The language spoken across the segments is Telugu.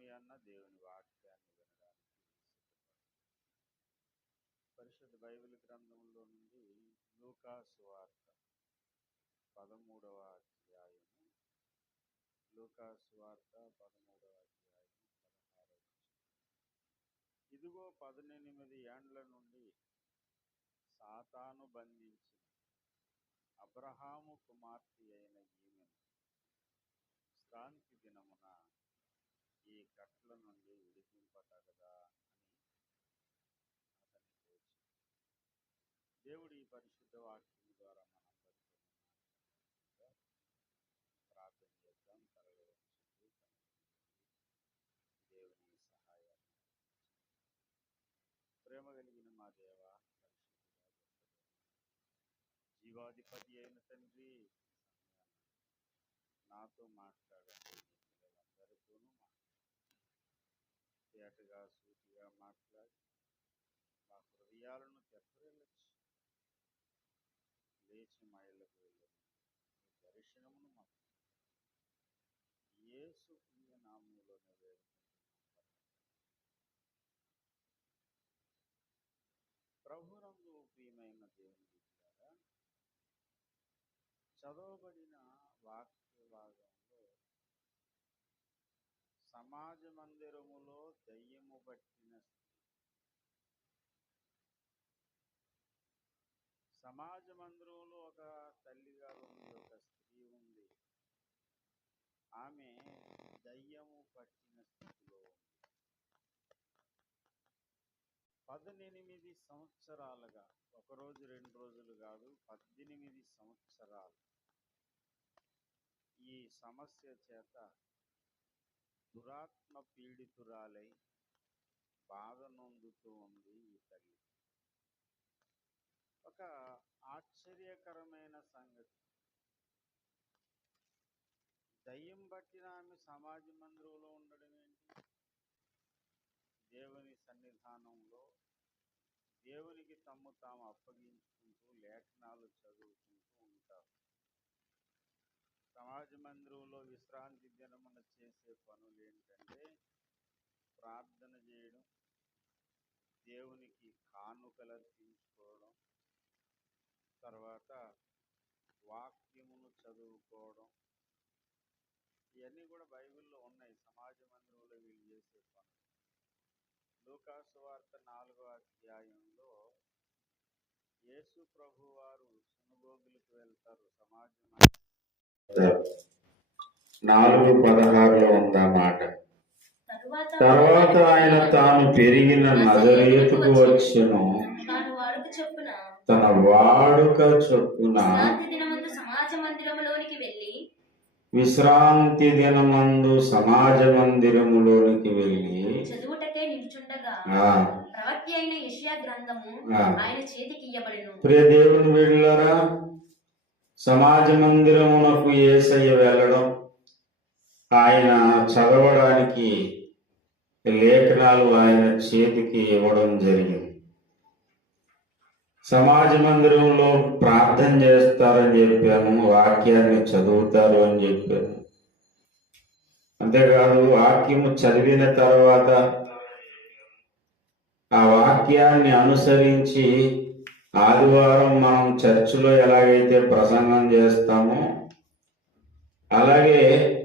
సమయాన్న దేవుని వాక్యాన్ని వినడానికి సిద్ధపడండి. పరిశుద్ధ బైబిల్ గ్రంథంలో నుండి లూకా సువార్త పదమూడవ అధ్యాయము లూకా సువార్త పదమూడవ అధ్యాయము పదహారవ ఇదిగో పద్దెనిమిది ఏండ్ల నుండి సాతాను బంధించిన అబ్రహాము కుమార్తె అయిన ఈమెను శ్రాంతి ఈ నుండి విడిపింపతగదా అని అతని తోచి దేవుడి ఈ పరిశుద్ధ వాక్యం ద్వారా మనందరితో మాట్లాడుతుండగా ప్రార్థన చేద్దాం. తరలించింది దేవుని సహాయాన్ని ప్రేమ కలిగిన మా దేవ పరిశుద్ధుడా, జీవాధిపతి అయిన తండ్రి నాతో మాట్లాడు. యేసు పుణ్య నామంలోనే వేడుకుంటున్నాం. ప్రభునందు ప్రియమైన దేవుని ద్వారా చదవబడిన వాక్య భాగంలో సమాజ మందిరములో దయ్యము పట్టిన స్త్రీ సమాజ మందిరంలో ఒక తల్లి ఉంది ఒక స్త్రీ ఉంది ఆమె దయ్యము పట్టిన స్థితిలో ఉంది. పద్దెనిమిది సంవత్సరాలుగా ఒక రోజు రెండు రోజులు కాదు పద్దెనిమిది సంవత్సరాలు ఈ సమస్య చేత దురాత్మ పీడితురాలై బాధ నొందుతూ ఉంది ఈ తల్లి. ఒక ఆశ్చర్యకరమైన సంగతి. దయ్యం పట్టిన ఆమె సమాజ మందిరంలో ఉండడం ఏంటి? దేవుని సన్నిధానంలో దేవునికి తమ్ము తాము అప్పగించుకుంటూ లేఖనాలు చదువుకుంటూ ఉంటారు. సమాజ మందిరంలో విశ్రాంతి దినమున చేసే పనులు ఏంటంటే ప్రార్థన చేయడం దేవునికి కానుకలు అర్పించుకోవడం తర్వాత వాక్యమును చదువుకోవడం ఇవన్నీ కూడా బైబిల్లో ఉన్నాయి. సమాజ మందిరంలో వీళ్ళు చేసే పనులు. లూకాసు వార్త నాలుగో అధ్యాయంలో యేసు ప్రభు వారు సునుగోగులకు వెళ్తారు. సమాజ నాలుగు పదహారులో ఉందన్నమాట తరువాత తర్వాత ఆయన తాను పెరిగిన నజరేతుకు వచ్చును. తాను వాడుక చొప్పున విశ్రాంతి దినమందు సమాజ మందిరములోనికి వెళ్ళి చదువుటకే నిల్చుండగా ఆ, ప్రవక్తి అయిన యెషయా గ్రంథము ఆ. ఆయన చేతికి ఇయ్యబడెను ప్రియ దేవుని వీళ్ళరా సమాజ మందిరమునకు ఏసయ్య వెళ్ళడం ఆయన చదవడానికి లేఖనాలు ఆయన చేతికి ఇవ్వడం జరిగింది. సమాజ మందిరంలో ప్రార్థన చేస్తారని చెప్పాను వాక్యాన్ని చదువుతారు అని చెప్పాను. అంతేకాదు వాక్యము చదివిన తర్వాత ఆ వాక్యాన్ని అనుసరించి ఆదివారం మనం చర్చిలో ఎలాగైతే ప్రసంగం చేస్తామో అలాగే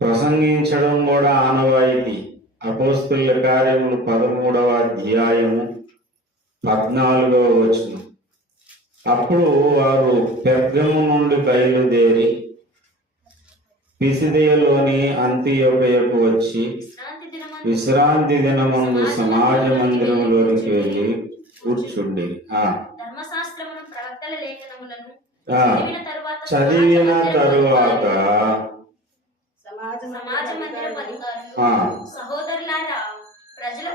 ప్రసంగించడం కూడా ఆనవాయితీ. అపోస్తుల కార్యములు పదమూడవ అధ్యాయము పద్నాలుగవ వచనం. అప్పుడు వారు పెర్గము నుండి బయలుదేరి పిసిదియలోని అంత్యొకయకు వచ్చి విశ్రాంతి దినమందు సమాజ మందిరంలోనికి వెళ్ళి కూర్చుండి. ఆ. ధర్మశాస్త్రమును ప్రవక్తల లేఖనములను ఆ, చదివిన తరువాత చదివిన తరువాత సమాజ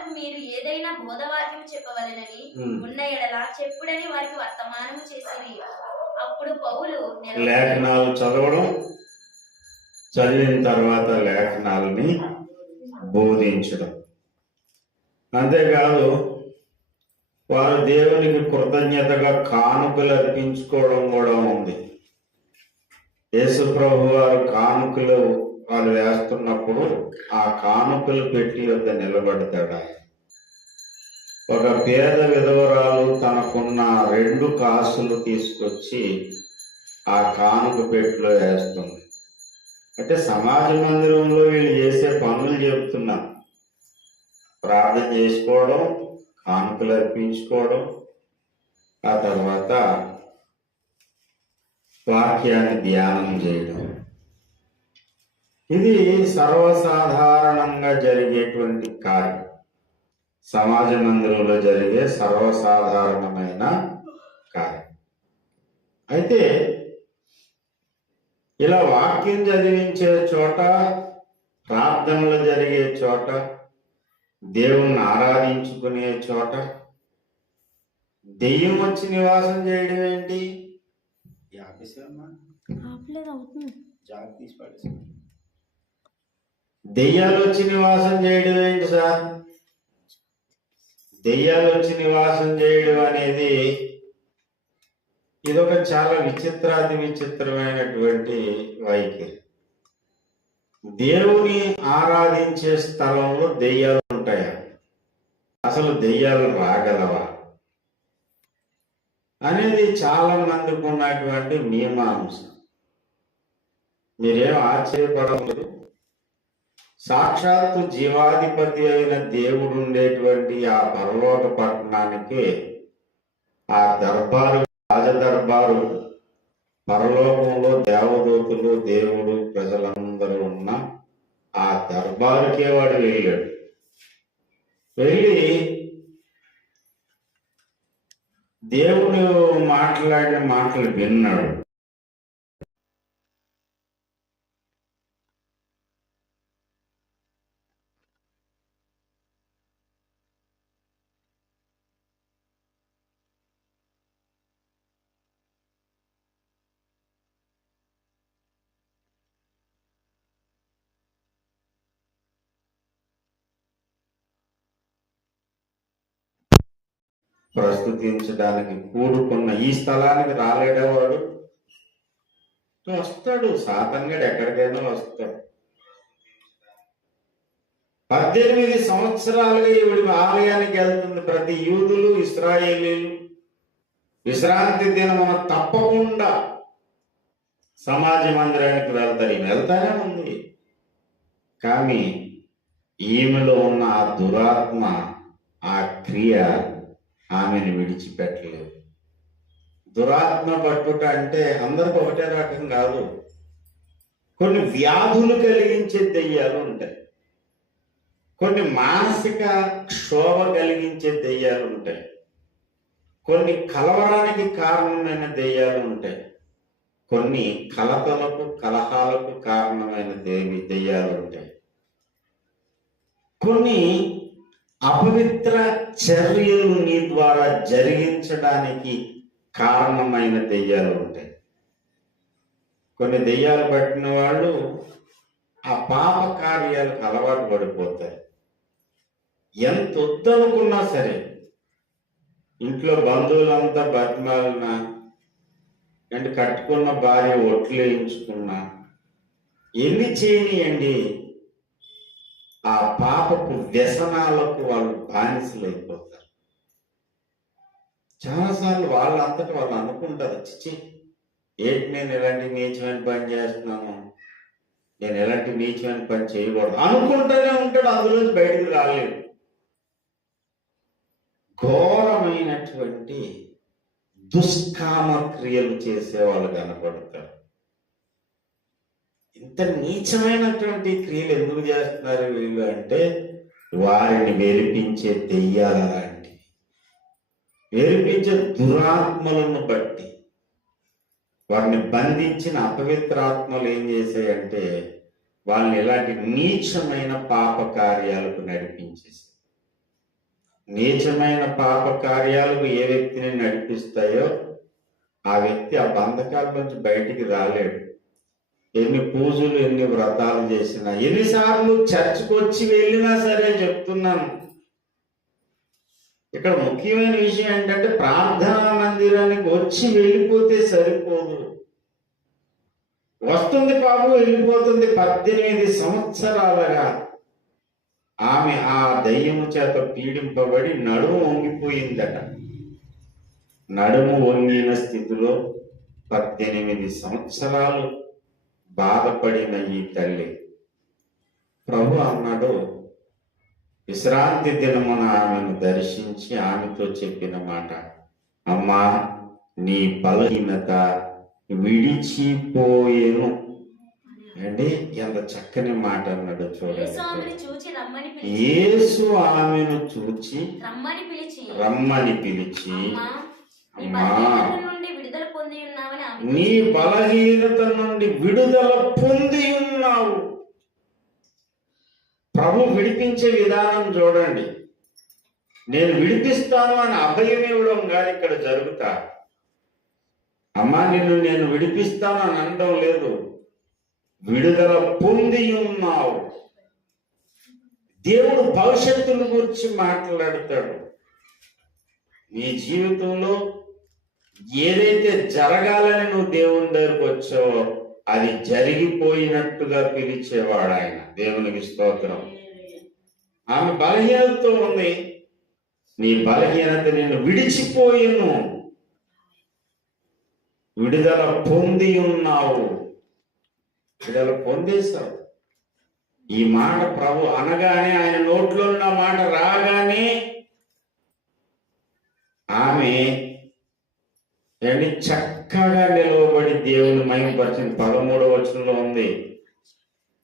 ప్రజలకు మీరు ఏదైనా బోధవాక్యం చెప్పవలెనని ఉన్న ఎడల చెప్పుడని వారికి వర్తమానము చేసిరి. అప్పుడు పౌలు నిల- లేఖనాలు చదవడం చదివిన తర్వాత లేఖనాలని బోధించడం. అంతేకాదు వారు దేవునికి కృతజ్ఞతగా కానుకలు అర్పించుకోవడం కూడా ఉంది. యేసు ప్రభు వారు కానుకలు వాళ్ళు వేస్తున్నప్పుడు ఆ కానుకలు పెట్టి వద్ద నిలబడతాడు? ఆయన ఒక పేద విధవరాలు తనకున్న రెండు కాసులు తీసుకొచ్చి ఆ కానుక పెట్టిలో వేస్తుంది. అంటే సమాజ మందిరంలో వీళ్ళు చేసే పనులు చెబుతున్నా ప్రార్థన చేసుకోవడం కానుకలు అర్పించుకోవడం ఆ తర్వాత వాక్యాన్ని ధ్యానం చేయడం. ఇది సర్వసాధారణంగా జరిగేటువంటి కార్యం. సమాజ మందిరంలో జరిగే సర్వసాధారణమైన కార్యం. అయితే ఇలా వాక్యం చదివించే చోట ప్రార్థనలు జరిగే చోట దేవుణ్ణి ఆరాధించుకునే చోట దెయ్యం వచ్చి నివాసం చేయడం ఏంటి? దెయ్యాలు వచ్చి నివాసం చేయడం ఏంటి సార్? దెయ్యాలు వచ్చి నివాసం చేయడం అనేది ఇదొక చాలా విచిత్రాతి విచిత్రమైనటువంటి వైఖరి. దేవుని ఆరాధించే స్థలంలో దెయ్యాలు ఉంటాయా? అసలు దెయ్యాలు రాగలవా? అనేది చాలా మందికి ఉన్నటువంటి మీమాంస. మీరేం ఆశ్చర్యపడలేదు? సాక్షాత్తు జీవాధిపతి అయిన దేవుడు ఉండేటువంటి ఆ పరలోక పట్టణానికి ఆ దర్బారు రాజదర్బారు పరలోకంలో దేవదూతులు దేవుడు ప్రజలందరూ ఉన్న ఆ దర్బారుకే వాడు వెళ్ళాడు. వెళ్ళి దేవుడు మాట్లాడిన మాటలు విన్నాడు. ప్రస్తుతించడానికి కూడుకున్న ఈ స్థలానికి రాలేడేవాడు? వస్తాడు సాతంగాడు ఎక్కడికైనా వస్తాడు. పద్దెనిమిది సంవత్సరాలుగా ఈవిడి ఆలయానికి వెళ్తుంది ప్రతి యూదులు ఇస్రాయేలీలు. విశ్రాంతి దినమున తప్పకుండా సమాజ మందిరానికి వెళ్తారు. ఈమె వెళ్తానే ఉంది. కానీ ఈమెలో ఉన్న ఆ దురాత్మ ఆ క్రియ ఆమెను విడిచిపెట్టలేదు. దురాత్మ పట్టుట అంటే అందరికి ఒకటే రకం కాదు. కొన్ని వ్యాధులు కలిగించే దెయ్యాలు ఉంటాయి. కొన్ని మానసిక క్షోభ కలిగించే దెయ్యాలు ఉంటాయి. కొన్ని కలవరానికి కారణమైన దెయ్యాలు ఉంటాయి. కొన్ని కలతలకు కలహాలకు కారణమైన దేవి దెయ్యాలు ఉంటాయి. కొన్ని అపవిత్ర చర్యలు నీ ద్వారా జరిగించడానికి కారణమైన దెయ్యాలు ఉంటాయి. కొన్ని దెయ్యాలు పట్టిన వాళ్ళు ఆ పాప కార్యాలకు అలవాటు పడిపోతారు. ఎంత వద్దనుకున్నా సరే ఇంట్లో బంధువులంతా బతిమాలిన అంటే కట్టుకున్న భార్య ఒట్లు వేయించుకున్నా ఎన్ని చేయనియండి? ఆ పాపపు వ్యసనాలకు వాళ్ళు అయిపోతారు. చాలాసార్లు వాళ్ళంతటి వాళ్ళు అనుకుంటారు చిచ్చి ఏంటి నేను ఎలాంటి నీచమైన పని చేస్తున్నాను? నేను ఎలాంటి నీచమైన పని చేయకూడదు. అనుకుంటూనే ఉంటాడు అందులోంచి బయటకు రాలేడు. ఘోరమైనటువంటి దుష్కామ క్రియలు చేసే వాళ్ళు కనపడతారు. ఇంత నీచమైనటువంటి క్రియలు ఎందుకు చేస్తున్నారు వీళ్ళు అంటే వారిని వెలిపించే దెయ్యాల లాంటివి వెలిపించే దురాత్మలను బట్టి. వారిని బంధించిన అపవిత్రాత్మలు ఏం చేశాయంటే వాళ్ళని ఇలాంటి నీచమైన పాప కార్యాలకు నడిపించేసి నీచమైన పాప కార్యాలకు ఏ వ్యక్తిని నడిపిస్తాయో ఆ వ్యక్తి ఆ బంధకాల నుంచి బయటికి రాలేడు. ఎన్ని పూజలు ఎన్ని వ్రతాలు చేసినా ఎన్నిసార్లు చర్చ్కి వచ్చి వెళ్ళినా సరే చెప్తున్నాను. ఇక్కడ ముఖ్యమైన విషయం ఏంటంటే ప్రార్థనా మందిరానికి వచ్చి వెళ్ళిపోతే సరిపోదు. వస్తుంది పాపం వెళ్ళిపోతుంది పద్దెనిమిది సంవత్సరాలుగా. ఆమె ఆ దయ్యము చేత పీడింపబడి నడుము వంగిపోయిందట. నడుము వంగిన స్థితిలో పద్దెనిమిది సంవత్సరాలు బాధపడిన ఈ తల్లి. ప్రభు అన్నాడు విశ్రాంతి దినమున ఆమెను దర్శించి ఆమెతో చెప్పిన మాట అమ్మా నీ బలహీనత విడిచిపోయేను. అంటే ఎంత చక్కని మాట అన్నాడు చూడండి. చూచి రమ్మని పిలిచి. యేసు ఆమెను చూచి రమ్మని పిలిచి. అమ్మా విడుదల పొంది ఉన్నావని ఆమె నీ బలహీనత నుండి విడుదల పొంది ఉన్నావు. ప్రభు విడిపించే విధానం చూడండి. నేను విడిపిస్తాను అని అభయం ఇవ్వడం కాదు ఇక్కడ జరుగుతా. అమ్మా నిన్ను నేను విడిపిస్తాను అని అనడం లేదు. విడుదల పొంది ఉన్నావు. దేవుడు భవిష్యత్తును గురించి మాట్లాడతాడు. నీ జీవితంలో ఏదైతే జరగాలని నువ్వు దేవుని దగ్గరకు వచ్చావో అది జరిగిపోయినట్టుగా పిలిచేవాడు ఆయన. దేవునికి స్తోత్రం. ఆమె బలహీనతతో ఉంది. నీ బలహీనత నేను విడిచిపోయిను. విడుదల పొంది ఉన్నావు. విడుదల పొందేశావు. ఈ మాట ప్రభు అనగానే ఆయన నోట్లో ఉన్న మాట రాగానే ఆమె ఏంటి చక్కగా నిలవబడి దేవుని మహిమపరిచిన పదమూడవ వచనంలో ఉంది.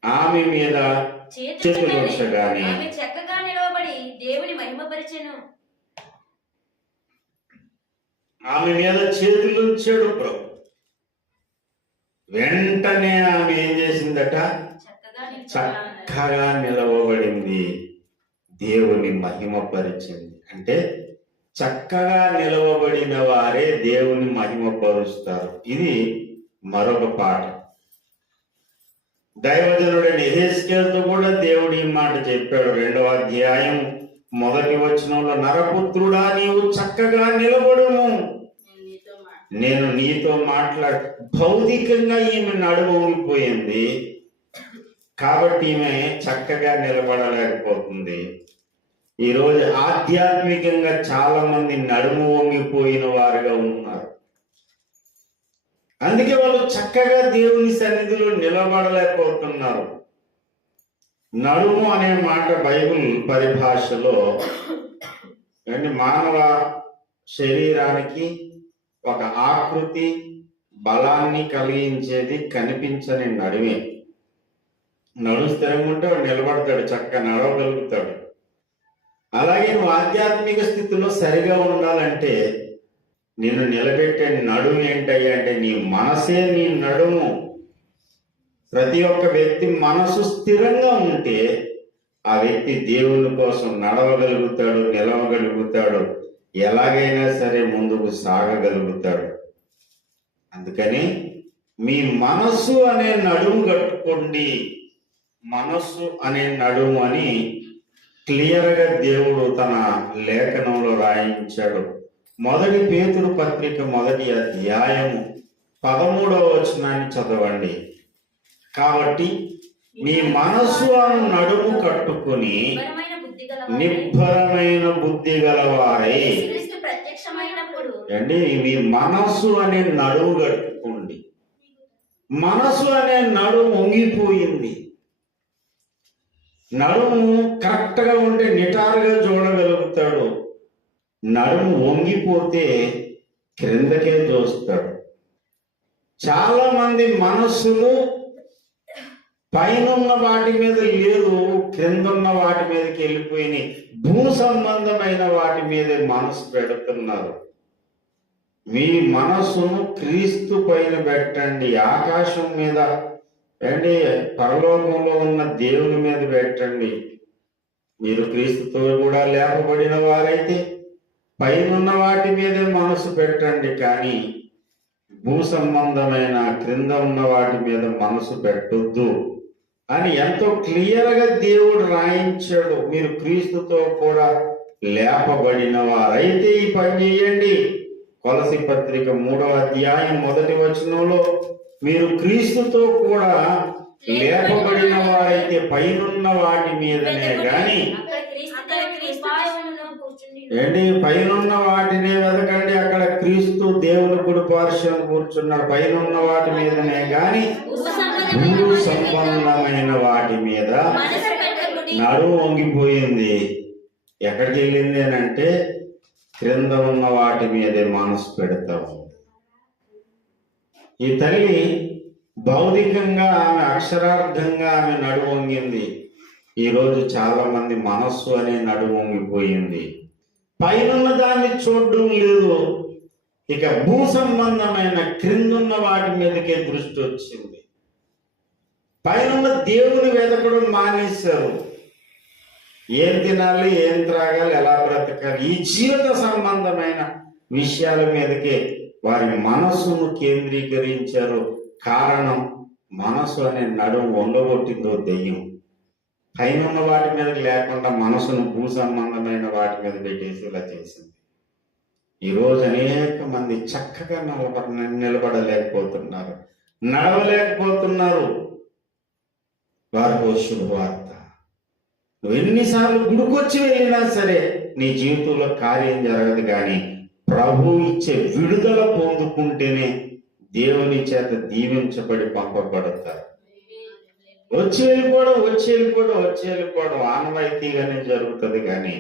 ఆమె మీద చేతులు ఉంచగానే ఆమె చక్కగా నిలవబడి దేవుని మహిమపరిచెను. ఆమె మీద చేతులు ఉంచాడు ప్రభు. వెంటనే ఆమె ఏం చేసిందట. చక్కగా నిలవబడింది. దేవుని మహిమపరిచింది. అంటే చక్కగా నిలవబడిన వారే దేవుని మహిమపరుస్తారు. ఇది మరొక పాట దైవజనుడైన ఎహెస్కేల్తో కూడా దేవుడు ఈ మాట చెప్పాడు. రెండవ అధ్యాయం మొదటి వచనంలో నరపుత్రుడా నీవు చక్కగా నిలబడుము. నేను నీతో మాట్లాడు భౌతికంగా ఈమె నడుమోగిపోయింది కాబట్టి ఈమె చక్కగా నిలబడలేకపోతుంది. ఈరోజు ఆధ్యాత్మికంగా చాలా మంది నడుము వంగిపోయిన వారుగా ఉన్నారు. అందుకే వాళ్ళు చక్కగా దేవుని సన్నిధిలో నిలబడలేకపోతున్నారు. నడుము అనే మాట బైబిల్ పరిభాషలో అంటే మానవ శరీరానికి ఒక ఆకృతి బలాన్ని కలిగించేది కనిపించని నడుమే. నడు స్థిరంగా ఉంటే వాడు నిలబడతాడు చక్కగా నడవగలుగుతాడు. అలాగే నువ్వు ఆధ్యాత్మిక స్థితిలో సరిగా ఉండాలంటే నేను నిలబెట్టే నడుము ఏంటయ్యా అంటే నీ మనసే నీ నడుము. ప్రతి ఒక్క వ్యక్తి మనసు స్థిరంగా ఉంటే ఆ వ్యక్తి దేవుని కోసం నడవగలుగుతాడు నిలవగలుగుతాడు ఎలాగైనా సరే ముందుకు సాగగలుగుతాడు. అందుకని మీ మనస్సు అనే నడుము కట్టుకోండి. మనస్సు అనే నడుము అని క్లియర్గా దేవుడు తన లేఖనంలో రాయించాడు. మొదటి పేతురు పత్రిక మొదటి అధ్యాయము పదమూడవ వచనాన్ని చదవండి. కాబట్టి మీ మనస్సు అను నడుము కట్టుకుని నిబ్బరమైన బుద్ధి గలవారై, అండి మీ మనస్సు అనే నడుము కట్టుకోండి. మనసు అనే నడుము వంగిపోయింది నడుము కరెక్ట్గా ఉంటే నిటారుగా చూడగలుగుతాడు. నడుము వంగిపోతే క్రిందకే చూస్తాడు. చాలా మంది మనస్సులు పైనున్న వాటి మీద లేదు క్రిందున్న వాటి మీదకి వెళ్ళిపోయినాయి. భూ సంబంధమైన వాటి మీద మనసు పెడుతున్నారు. మీ మనసును క్రీస్తు పైన పెట్టండి. ఆకాశం మీద ఏంటి పరలోకంలో ఉన్న దేవుని మీద పెట్టండి. మీరు క్రీస్తుతో కూడా లేపబడిన వారైతే పైనున్న వాటి మీదే మనసు పెట్టండి. కానీ భూ సంబంధమైన క్రింద ఉన్న వాటి మీద మనసు పెట్టొద్దు. అని ఎంతో క్లియర్గా దేవుడు రాయించాడు. మీరు క్రీస్తుతో కూడా లేపబడిన వారైతే ఈ పని చేయండి. కొలసి పత్రిక మూడవ అధ్యాయం మొదటి వచనంలో మీరు క్రీస్తుతో కూడా లేపబడిన వారైతే పైనున్న వాటి మీదనే గాని ఏంటి? పైనున్న వాటినే వెతకండి. అక్కడ క్రీస్తు దేవుని కుడి పార్శ్వం కూర్చున్నాడు. పైనున్న వాటి మీదనే గాని భూ సంబంధమైన వాటి మీద నడుము వంగిపోయింది. ఎక్కడికి వెళ్ళింది అని అంటే క్రింద ఉన్న వాటి మీదే మనసు పెడతా ఉంది ఈ తల్లి భౌతికంగా ఆమె అక్షరార్థంగా ఆమె నడువొంగింది ఈరోజు చాలా మంది మనస్సు అనే నడువొంగిపోయింది పైనున్న దాన్ని చూడడం లేదు. ఇక భూ సంబంధమైన క్రిందున్న వాటి మీదకే దృష్టి వచ్చింది. పైనున్న దేవుని వెతకడం మానేశారు. ఏం తినాలి ఏం త్రాగాలి ఎలా బ్రతకాలి ఈ జీవిత సంబంధమైన విషయాల మీదకే వారి మనస్సును కేంద్రీకరించారు. కారణం మనసు అనే నడుము వంగగొట్టిందో దెయ్యం. పైన ఉన్న వాటి మీద లేకుండా మనసును భూ సంబంధమైన వాటి మీద పెట్టేసి ఇలా చేసింది. ఈరోజు అనేక మంది చక్కగా నిలబడ నిలబడలేకపోతున్నారు. నడవలేకపోతున్నారు. వారికి శుభవార్త. నువ్వు ఎన్నిసార్లు గుడికొచ్చి వెళ్ళినా సరే నీ జీవితంలో కార్యం జరగదు కానీ ప్రభు ఇచ్చే విడుదల పొందుకుంటేనే దేవుని చేత దీవించబడి పంపబడతారు. వచ్చి వెళ్ళిపోవడం వచ్చి వెళ్ళిపోవడం వచ్చి వెళ్ళిపోవడం ఆనవాయితీగానే జరుగుతుంది కానీ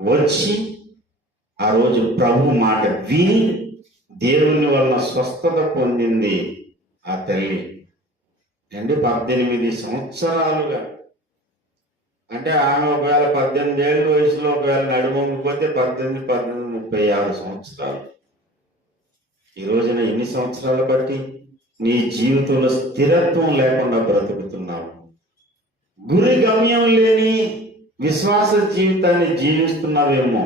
వచ్చి ఆ రోజు ప్రభు మాట విని దేవుని వలన స్వస్థత పొందింది ఆ తల్లి. అండి పద్దెనిమిది సంవత్సరాలుగా. అంటే ఆమె ఒకవేళ పద్దెనిమిది ఏళ్ళ వయసులో ఒకవేళ నడుమొంగిపోతే పద్దెనిమిది పద్దెనిమిది ముప్పై ఆరు సంవత్సరాలు. ఈ రోజున ఎన్ని సంవత్సరాలు బట్టి నీ జీవితంలో స్థిరత్వం లేకుండా బ్రతుకుతున్నావు? గురి గమ్యం లేని విశ్వాస జీవితాన్ని జీవిస్తున్నావేమో?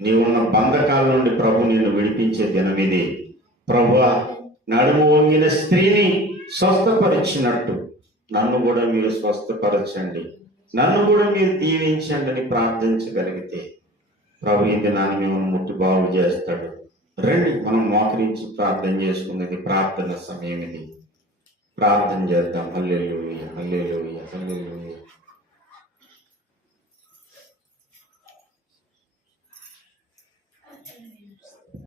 నీవున్న బంధకాల నుండి ప్రభు నిన్ను విడిపించే దినం ఇది. ప్రభు నడుము వంగిన స్త్రీని స్వస్థపరిచినట్టు నన్ను కూడా మీరు స్వస్థపరచండి. నన్ను కూడా మీరు దీవించండి అని ప్రార్థించగలిగితే ప్రభు ఈ దినాన్ని మిమ్మల్ని ముట్టి బాగు చేస్తాడు. రండి మనం మోకరించి ప్రార్థన చేసుకునేది ప్రార్థన సమయం ఇది. ప్రార్థన చేద్దాం. హల్లెలూయ హల్లెలూయ హల్లెలూయ.